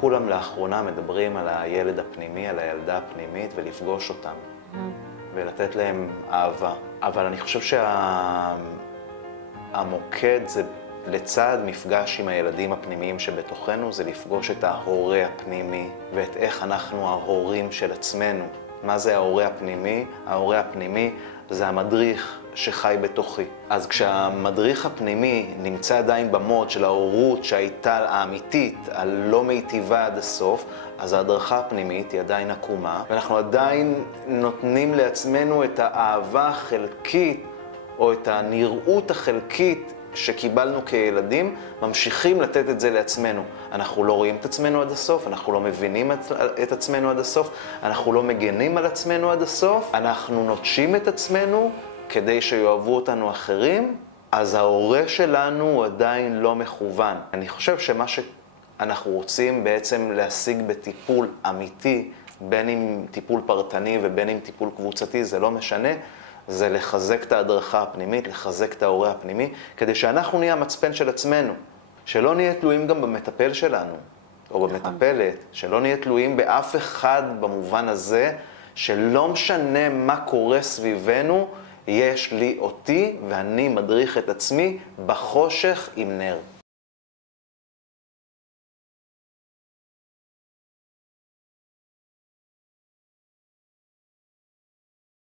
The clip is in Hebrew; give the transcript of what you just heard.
כולם לאחרונה מדברים על הילד הפנימי, על הילדה הפנימית, ולפגוש אותם, ולתת להם אהבה. אבל אני חושב שהמוקד זה לצד מפגש עם הילדים הפנימיים שבתוכנו, זה לפגוש את ההורה הפנימי, ואת איך אנחנו ההורים של עצמנו. מה זה ההורה הפנימי? ההורה הפנימי זה המדריך שחי בתוכי. אז כשהמדריך הפנימי נמצא עדיין במוד של ההורות שהייתה האמיתית, הלא מיטיבה עד הסוף, אז ההדרכה הפנימית היא עדיין עקומה, ואנחנו עדיין נותנים לעצמנו את האהבה החלקית, או את הנראות החלקית שקיבלנו כילדים, ממשיכים לתת את זה לעצמנו. אנחנו לא רואים את עצמנו עד הסוף, אנחנו לא מבינים את עצמנו עד הסוף, אנחנו לא מגנים על עצמנו עד הסוף, אנחנו נוטשים את עצמנו כדי שיאהבו אותנו אחרים, אז ההורה שלנו הוא עדיין לא מכוון. אני חושב שמה שאנחנו רוצים בעצם להשיג בטיפול אמיתי, בין אם טיפול פרטני ובין אם טיפול קבוצתי, זה לא משנה, זה לחזק את ההדרכה הפנימית, לחזק את ההורה הפנימי, כדי שאנחנו נהיה המצפן של עצמנו, שלא נהיה תלויים גם במטפל שלנו, או במטפלת, שלא נהיה תלויים באף אחד במובן הזה, שלא משנה מה קורה סביבנו, יש לי אותי ואני מדריך את עצמי בחושך עם נר.